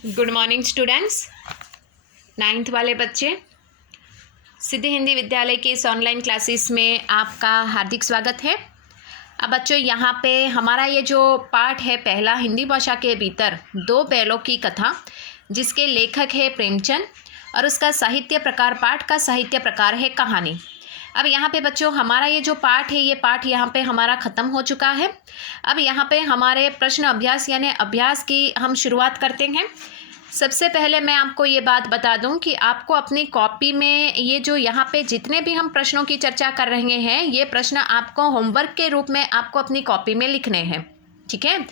Good morning students. 9th वाले बच्चे, सिद्धि हिंदी विद्यालय की इस ऑनलाइन क्लासेस में आपका हार्दिक स्वागत है। अब बच्चों, यहाँ पे हमारा ये जो पाठ है पहला, हिंदी भाषा के भीतर दो बैलों की कथा, जिसके लेखक है प्रेमचंद और उसका साहित्य प्रकार, पाठ का साहित्य प्रकार है कहानी। अब यहाँ पे बच्चों हमारा ये जो पाठ है, ये पाठ यहाँ पे हमारा ख़त्म हो चुका है। अब यहाँ पे हमारे प्रश्न अभ्यास यानी अभ्यास की हम शुरुआत करते हैं। सबसे पहले मैं आपको ये बात बता दूं कि आपको अपनी कॉपी में ये जो यहाँ पे जितने भी हम प्रश्नों की चर्चा कर रहे हैं, ये प्रश्न आपको होमवर्क के रूप में आपको अपनी कॉपी में लिखने हैं, ठीक है।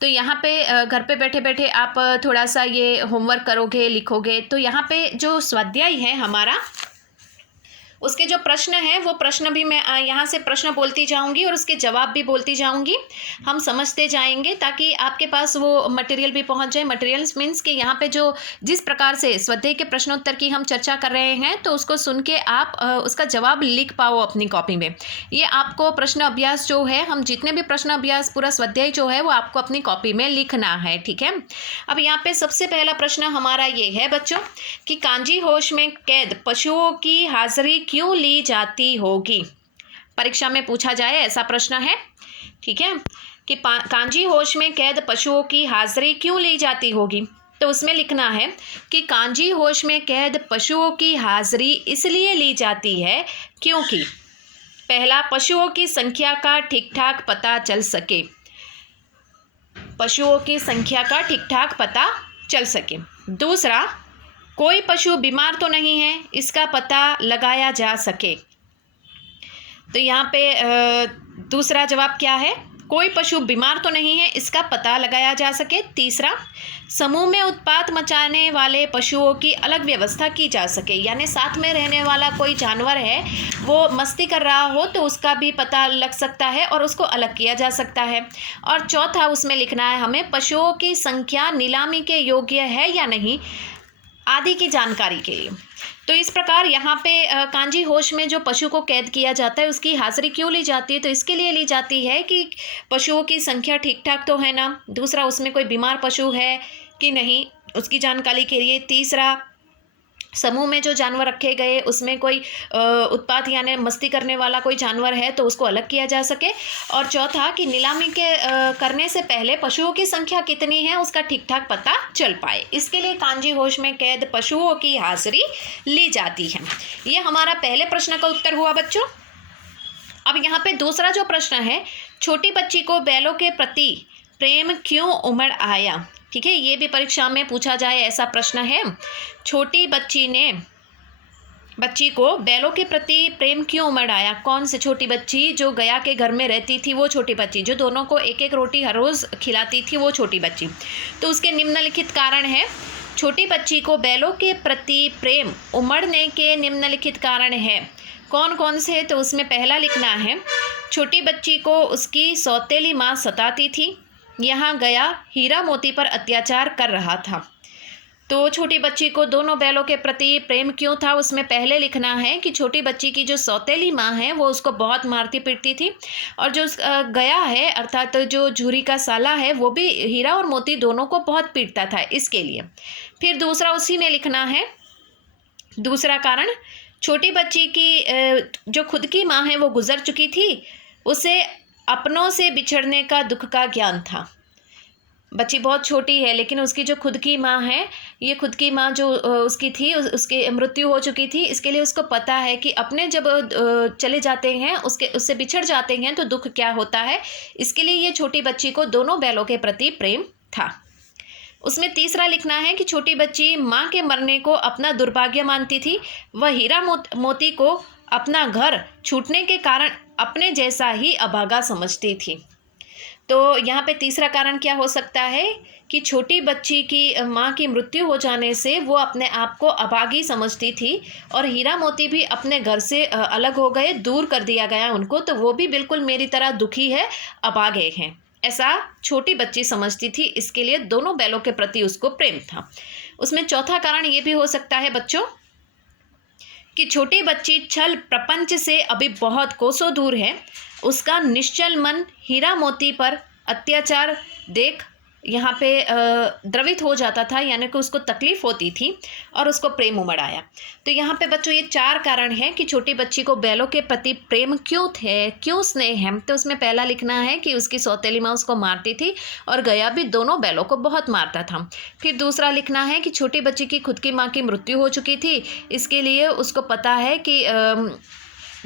तो यहाँ पे घर पे बैठे बैठे आप थोड़ा सा ये होमवर्क करोगे, लिखोगे। तो यहाँ पे जो स्वाध्याय है हमारा, उसके जो प्रश्न हैं वो प्रश्न भी मैं यहाँ से प्रश्न बोलती जाऊँगी और उसके जवाब भी बोलती जाऊँगी। हम समझते जाएंगे ताकि आपके पास वो मटेरियल भी पहुँच जाए। मटेरियल्स मीन्स कि यहाँ पे जो जिस प्रकार से स्वाध्याय के प्रश्नोत्तर की हम चर्चा कर रहे हैं, तो उसको सुन के आप उसका जवाब लिख पाओ अपनी कॉपी में। ये आपको प्रश्न अभ्यास जो है, हम जितने भी प्रश्न अभ्यास पूरा स्वाध्याय जो है वो आपको अपनी कॉपी में लिखना है, ठीक है। अब यहाँ पे सबसे पहला प्रश्न हमारा ये है बच्चों कि कांजी होश में कैद पशुओं की हाजिरी क्यों ली जाती होगी। परीक्षा में पूछा जाए ऐसा प्रश्न है, ठीक है, कि कांजी होश में कैद पशुओं की हाजिरी क्यों ली जाती होगी। तो उसमें लिखना है कि कांजी होश में कैद पशुओं की हाजिरी इसलिए ली जाती है क्योंकि पहला, पशुओं की संख्या का ठीक ठाक पता चल सके। पशुओं की संख्या का ठीक ठाक पता चल सके। दूसरा, कोई पशु बीमार तो नहीं है, इसका पता लगाया जा सके। तो यहाँ पे दूसरा जवाब क्या है, कोई पशु बीमार तो नहीं है, इसका पता लगाया जा सके। तीसरा, समूह में उत्पात मचाने वाले पशुओं की अलग व्यवस्था की जा सके, यानी साथ में रहने वाला कोई जानवर है, वो मस्ती कर रहा हो तो उसका भी पता लग सकता है और उसको अलग किया जा सकता है। और चौथा, उसमें लिखना है हमें पशुओं की संख्या नीलामी के योग्य है या नहीं आदि की जानकारी के लिए। तो इस प्रकार यहाँ पे कांजी होश में जो पशु को कैद किया जाता है उसकी हाजिरी क्यों ली जाती है, तो इसके लिए ली जाती है कि पशुओं की संख्या ठीक ठाक तो है ना। दूसरा, उसमें कोई बीमार पशु है कि नहीं, उसकी जानकारी के लिए। तीसरा, समूह में जो जानवर रखे गए उसमें कोई उत्पात यानी मस्ती करने वाला कोई जानवर है तो उसको अलग किया जा सके। और चौथा, कि नीलामी के करने से पहले पशुओं की संख्या कितनी है उसका ठीक ठाक पता चल पाए। इसके लिए कांजी होश में कैद पशुओं की हाजिरी ली जाती है। ये हमारा पहले प्रश्न का उत्तर हुआ बच्चों। अब यहाँ पे दूसरा जो प्रश्न है, छोटी बच्ची को बैलों के प्रति प्रेम क्यों उमड़ आया, ठीक है। ये भी परीक्षा में पूछा जाए ऐसा प्रश्न है। छोटी बच्ची को बैलों के प्रति प्रेम क्यों उमड़ आया। कौन सी छोटी बच्ची, जो गया के घर में रहती थी वो छोटी बच्ची, जो दोनों को एक एक रोटी हर रोज़ खिलाती थी वो छोटी बच्ची। तो उसके निम्नलिखित कारण है। छोटी बच्ची को बैलों के प्रति प्रेम उमड़ने के निम्नलिखित कारण है। कौन कौन से, तो उसमें पहला लिखना है, छोटी बच्ची को उसकी सौतेली माँ सताती थी। यहाँ गया हीरा मोती पर अत्याचार कर रहा था। तो छोटी बच्ची को दोनों बैलों के प्रति प्रेम क्यों था, उसमें पहले लिखना है कि छोटी बच्ची की जो सौतेली माँ है वो उसको बहुत मारती पीटती थी, और जो गया है अर्थात जो झूरी का साला है वो भी हीरा और मोती दोनों को बहुत पीटता था, इसके लिए। फिर दूसरा उसी में लिखना है, दूसरा कारण, छोटी बच्ची की जो खुद की माँ है वो गुजर चुकी थी, उसे अपनों से बिछड़ने का दुख का ज्ञान था। बच्ची बहुत छोटी है लेकिन उसकी जो खुद की माँ है, ये खुद की माँ जो उसकी थी उसकी मृत्यु हो चुकी थी, इसके लिए उसको पता है कि अपने जब चले जाते हैं, उससे बिछड़ जाते हैं तो दुख क्या होता है। इसके लिए ये छोटी बच्ची को दोनों बैलों के प्रति प्रेम था। उसमें तीसरा लिखना है कि छोटी बच्ची माँ के मरने को अपना दुर्भाग्य मानती थी। वह हीरा मोती को अपना घर छूटने के कारण अपने जैसा ही अभागा समझती थी। तो यहाँ पे तीसरा कारण क्या हो सकता है कि छोटी बच्ची की माँ की मृत्यु हो जाने से वो अपने आप को अभागी समझती थी, और हीरा मोती भी अपने घर से अलग हो गए, दूर कर दिया गया उनको, तो वो भी बिल्कुल मेरी तरह दुखी है, अभागे हैं, ऐसा छोटी बच्ची समझती थी। इसके लिए दोनों बैलों के प्रति उसको प्रेम था। उसमें चौथा कारण ये भी हो सकता है बच्चों कि छोटी बच्ची छल प्रपंच से अभी बहुत कोसों दूर है। उसका निश्चल मन हीरा मोती पर अत्याचार देख यहाँ पे द्रवित हो जाता था, यानी कि उसको तकलीफ होती थी और उसको प्रेम उमड़ आया। तो यहाँ पे बच्चों ये 4 कारण हैं कि छोटी बच्ची को बैलों के प्रति प्रेम क्यों थे, क्यों स्नेह है। तो उसमें पहला लिखना है कि उसकी सौतेली माँ उसको मारती थी और गया भी दोनों बैलों को बहुत मारता था। फिर दूसरा लिखना है कि छोटी बच्ची की खुद की माँ की मृत्यु हो चुकी थी, इसके लिए उसको पता है कि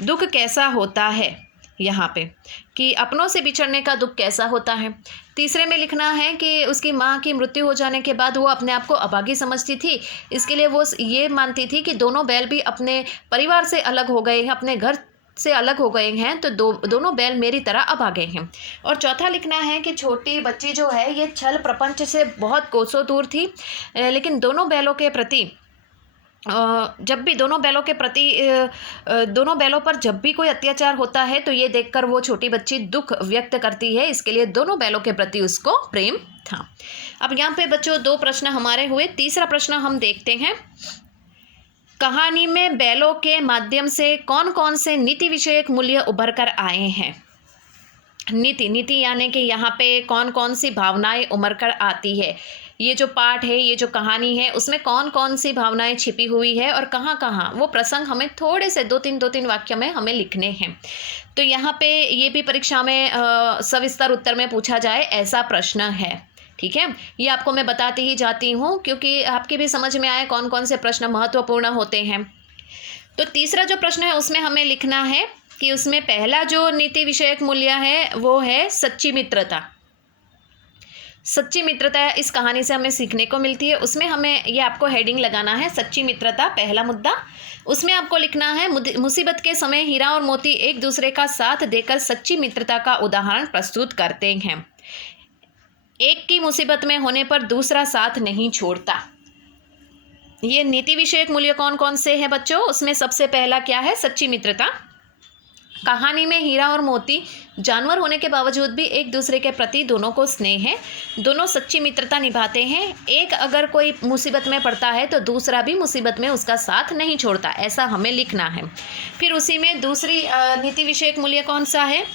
दुख कैसा होता है, यहाँ पे कि अपनों से बिछड़ने का दुख कैसा होता है। तीसरे में लिखना है कि उसकी माँ की मृत्यु हो जाने के बाद वो अपने आप को अभागी समझती थी, इसके लिए वो ये मानती थी कि दोनों बैल भी अपने परिवार से अलग हो गए हैं, अपने घर से अलग हो गए हैं, तो दोनों बैल मेरी तरह अभागे हैं। और चौथा लिखना है कि छोटी बच्ची जो है ये छल प्रपंच से बहुत कोसों दूर थी, लेकिन दोनों बैलों के प्रति जब भी दोनों बैलों पर जब भी कोई अत्याचार होता है तो ये देखकर वो छोटी बच्ची दुख व्यक्त करती है, इसके लिए दोनों बैलों के प्रति उसको प्रेम था। अब यहाँ पे बच्चों 2 प्रश्न हमारे हुए। तीसरा प्रश्न हम देखते हैं, कहानी में बैलों के माध्यम से कौन कौन से नीति विषयक मूल्य उभर कर आए हैं। नीति यानी कि यहाँ पे कौन कौन सी भावनाएं उमड़ कर आती है। ये जो पाठ है, ये जो कहानी है, उसमें कौन कौन सी भावनाएं छिपी हुई है और कहाँ कहाँ, वो प्रसंग हमें थोड़े से 2-3 वाक्य में हमें लिखने हैं। तो यहाँ पे ये भी परीक्षा में सविस्तर उत्तर में पूछा जाए ऐसा प्रश्न है। ठीक है, ये आपको मैं बताती ही जाती हूँ क्योंकि आपकी भी समझ में आए कौन कौन से प्रश्न महत्वपूर्ण होते हैं। तो तीसरा जो प्रश्न है उसमें हमें लिखना है कि उसमें पहला जो नीति विषयक मूल्य है वो है सच्ची मित्रता। सच्ची मित्रता इस कहानी से हमें सीखने को मिलती है। उसमें हमें ये आपको हेडिंग लगाना है, सच्ची मित्रता पहला मुद्दा। उसमें आपको लिखना है, मुसीबत के समय हीरा और मोती एक दूसरे का साथ देकर सच्ची मित्रता का उदाहरण प्रस्तुत करते हैं। एक की मुसीबत में होने पर दूसरा साथ नहीं छोड़ता। ये नीति विषयक मूल्य कौन कौन से हैं बच्चों, उसमें सबसे पहला क्या है, सच्ची मित्रता। कहानी में हीरा और मोती जानवर होने के बावजूद भी एक दूसरे के प्रति दोनों को स्नेह है, दोनों सच्ची मित्रता निभाते हैं। एक अगर कोई मुसीबत में पड़ता है तो दूसरा भी मुसीबत में उसका साथ नहीं छोड़ता, ऐसा हमें लिखना है। फिर उसी में दूसरी नीति विषयक मूल्य कौन सा है,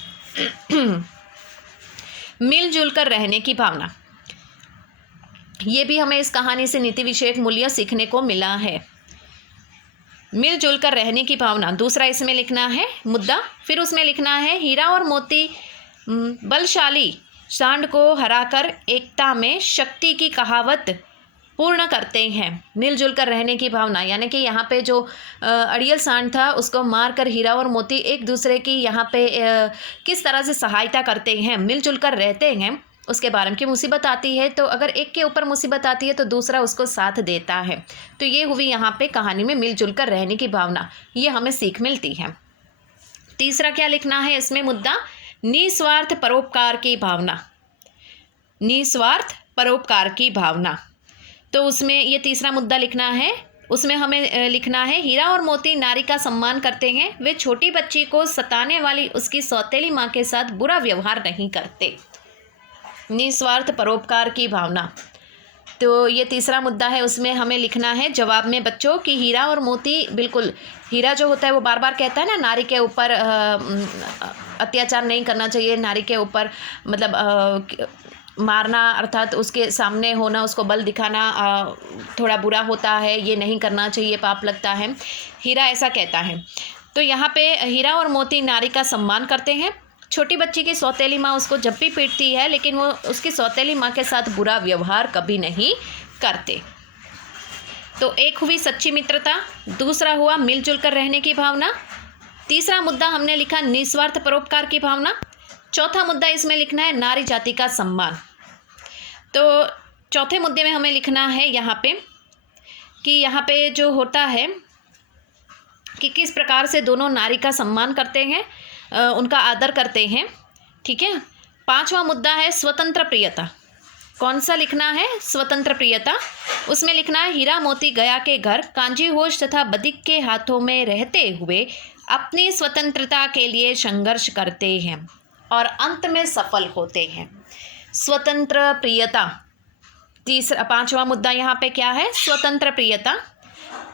मिलजुल कर रहने की भावना। ये भी हमें इस कहानी से नीति विषयक मूल्य सीखने को मिला है, मिलजुल कर रहने की भावना। दूसरा इसमें लिखना है मुद्दा। फिर उसमें लिखना है, हीरा और मोती बलशाली सांड को हराकर एकता में शक्ति की कहावत पूर्ण करते हैं। मिलजुल कर रहने की भावना यानी कि यहाँ पे जो अड़ियल सांड था उसको मारकर हीरा और मोती एक दूसरे की यहाँ पे किस तरह से सहायता करते हैं, मिलजुल कर रहते हैं। उसके बारे में कि मुसीबत आती है तो अगर एक के ऊपर मुसीबत आती है तो दूसरा उसको साथ देता है। तो ये हुई यहाँ पे कहानी में मिलजुल कर रहने की भावना, ये हमें सीख मिलती है। तीसरा क्या लिखना है इसमें मुद्दा, निस्वार्थ परोपकार की भावना। निस्वार्थ परोपकार की भावना, तो उसमें ये तीसरा मुद्दा लिखना है। उसमें हमें लिखना है, हीरा और मोती नारी का सम्मान करते हैं, वे छोटी बच्ची को सताने वाली उसकी सौतेली माँ के साथ बुरा व्यवहार नहीं करते। निस्वार्थ परोपकार की भावना, तो ये तीसरा मुद्दा है। उसमें हमें लिखना है जवाब में बच्चों कि हीरा और मोती, बिल्कुल हीरा जो होता है वो बार बार कहता है ना नारी के ऊपर अत्याचार नहीं करना चाहिए, नारी के ऊपर मतलब मारना अर्थात उसके सामने होना, उसको बल दिखाना थोड़ा बुरा होता है, ये नहीं करना चाहिए, पाप लगता है, हीरा ऐसा कहता है। तो यहाँ पे हीरा और मोती नारी का सम्मान करते हैं। छोटी बच्ची की सौतेली माँ उसको जब भी पीटती है लेकिन वो उसकी सौतेली माँ के साथ बुरा व्यवहार कभी नहीं करते। तो एक हुई सच्ची मित्रता, दूसरा हुआ मिलजुल कर रहने की भावना, तीसरा मुद्दा हमने लिखा निस्वार्थ परोपकार की भावना, चौथा मुद्दा इसमें लिखना है नारी जाति का सम्मान। तो चौथे मुद्दे में हमें लिखना है यहाँ पे कि यहाँ पे जो होता है कि किस प्रकार से दोनों नारी का सम्मान करते हैं, उनका आदर करते हैं। ठीक है, पांचवा मुद्दा है स्वतंत्र प्रियता। कौन सा लिखना है, स्वतंत्र प्रियता। उसमें लिखना है हीरा मोती गया के घर कांजी होश तथा बदिक के हाथों में रहते हुए अपनी स्वतंत्रता के लिए संघर्ष करते हैं और अंत में सफल होते हैं। स्वतंत्र प्रियता, तीसरा पांचवा मुद्दा यहाँ पे क्या है, स्वतंत्र प्रियता।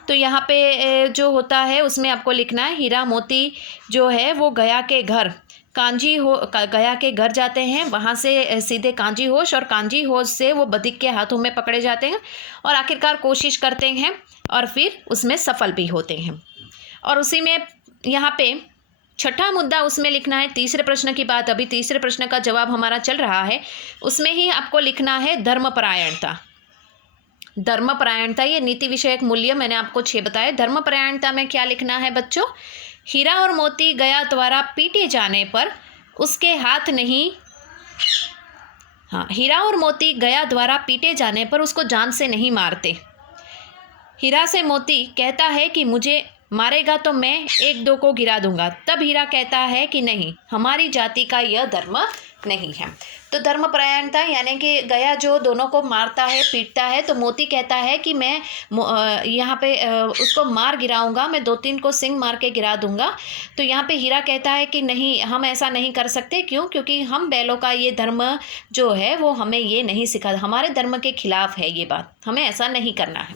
तो यहाँ पे जो होता है उसमें आपको लिखना है हीरा मोती जो है वो गया के घर गया के घर जाते हैं, वहाँ से सीधे कांजी होश, और कांजी होश से वो बधिक के हाथों में पकड़े जाते हैं और आखिरकार कोशिश करते हैं और फिर उसमें सफल भी होते हैं। और उसी में यहाँ पे छठा मुद्दा उसमें लिखना है, तीसरे प्रश्न की बात, अभी तीसरे प्रश्न का जवाब हमारा चल रहा है, उसमें ही आपको लिखना है धर्मपरायणता। धर्मपरायणता, ये नीति विषयक मूल्य मैंने आपको 6 बताए। धर्मपरायणता में क्या लिखना है बच्चों? हीरा और मोती गया द्वारा पीटे जाने पर उसके हाथ नहीं, हाँ, हीरा और मोती गया द्वारा पीटे जाने पर उसको जान से नहीं मारते। हीरा से मोती कहता है कि मुझे मारेगा तो मैं 1-2 को गिरा दूंगा, तब हीरा कहता है कि नहीं, हमारी जाति का यह धर्म नहीं है। तो धर्मपरायणता यानी कि गया जो दोनों को मारता है, पीटता है, तो मोती कहता है कि मैं यहाँ पे उसको मार गिराऊंगा, मैं 2-3 को सिंग मार के गिरा दूंगा। तो यहाँ पे हीरा कहता है कि नहीं, हम ऐसा नहीं कर सकते। क्यों? क्योंकि हम बैलों का ये धर्म जो है वो हमें ये नहीं सिखा, हमारे धर्म के खिलाफ है ये बात, हमें ऐसा नहीं करना है।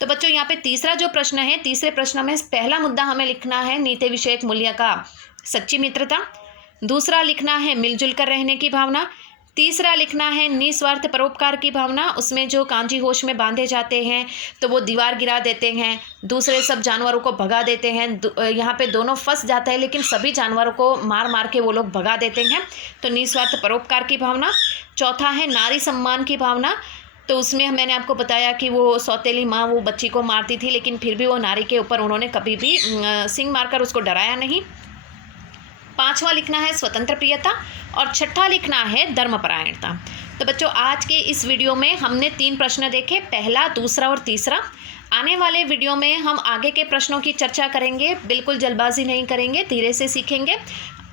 तो बच्चों यहाँ पे तीसरा जो प्रश्न है, तीसरे प्रश्न में पहला मुद्दा हमें लिखना है नीति विषयक मूल्य का सच्ची मित्रता, दूसरा लिखना है मिलजुल कर रहने की भावना, तीसरा लिखना है निस्वार्थ परोपकार की भावना। उसमें जो कांजी होश में बांधे जाते हैं तो वो दीवार गिरा देते हैं, दूसरे सब जानवरों को भगा देते हैं। यहाँ पे दोनों फंस जाते हैं लेकिन सभी जानवरों को मार मार के वो लोग भगा देते हैं, तो निस्वार्थ परोपकार की भावना। चौथा है नारी सम्मान की भावना, तो उसमें मैंने आपको बताया कि वो सौतेली माँ वो बच्ची को मारती थी लेकिन फिर भी वो नारी के ऊपर उन्होंने कभी भी सिंग मारकर उसको डराया नहीं। पांचवा लिखना है स्वतंत्र प्रियता और छठा लिखना है धर्मपरायणता। तो बच्चों आज के इस वीडियो में हमने 3 प्रश्न देखे, पहला, दूसरा और तीसरा। आने वाले वीडियो में हम आगे के प्रश्नों की चर्चा करेंगे, बिल्कुल जल्दबाजी नहीं करेंगे, धीरे से सीखेंगे।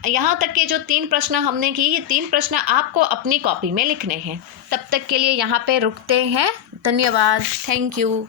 यहाँ तक के जो 3 प्रश्न हमने की, ये 3 प्रश्न आपको अपनी कॉपी में लिखने हैं। तब तक के लिए यहाँ पे रुकते हैं। धन्यवाद, थैंक यू।